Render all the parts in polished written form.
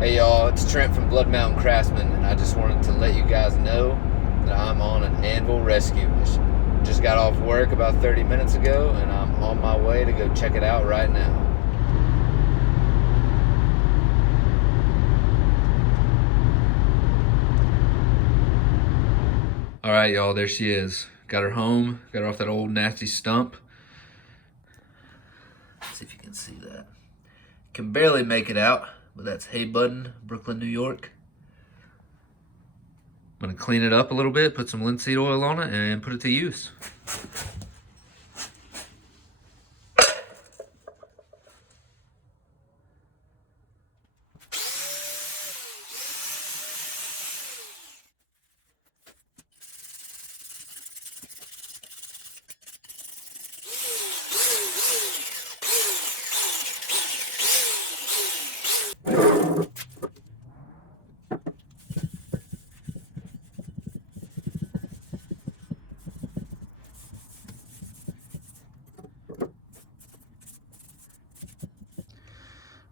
Hey y'all, it's Trent from Blood Mountain Craftsman, and I just wanted to let you guys know that I'm on an Anvil rescue mission. Just got off work about 30 minutes ago, and I'm on my way to go check it out right now. All right, y'all, there she is. Got her home, got her off that old nasty stump. Let's see if you can see that. Can barely make it out, but that's Hay Budden, Brooklyn, New York. I'm gonna clean it up a little bit, put some linseed oil on it, and put it to use.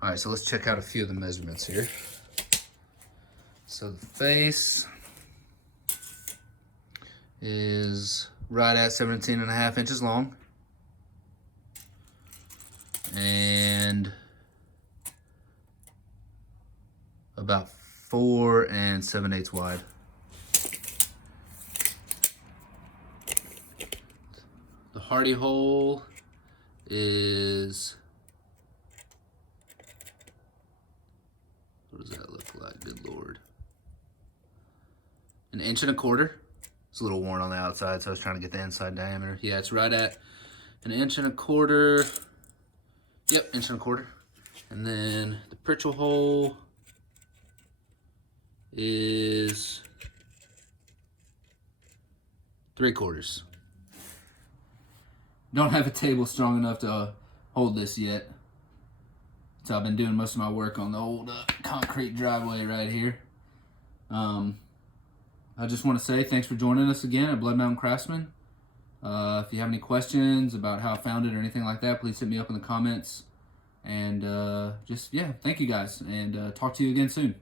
All right, so let's check out a few of the measurements here. So the face is right at 17.5 inches long and about 4 7/8 wide. The hardy hole is, what does that look like? Good Lord. 1.25 inches. It's a little worn on the outside, so I was trying to get the inside diameter. Yeah, it's right at 1.25 inches. Yep, 1.25 inches. And then the pritchel hole is 3/4. Don't have a table strong enough to hold this yet. So I've been doing most of my work on the old concrete driveway right here. I just want to say thanks for joining us again at Blood Mountain Craftsman. If you have any questions about how I found it or anything like that, please hit me up in the comments. And thank you guys, and talk to you again soon.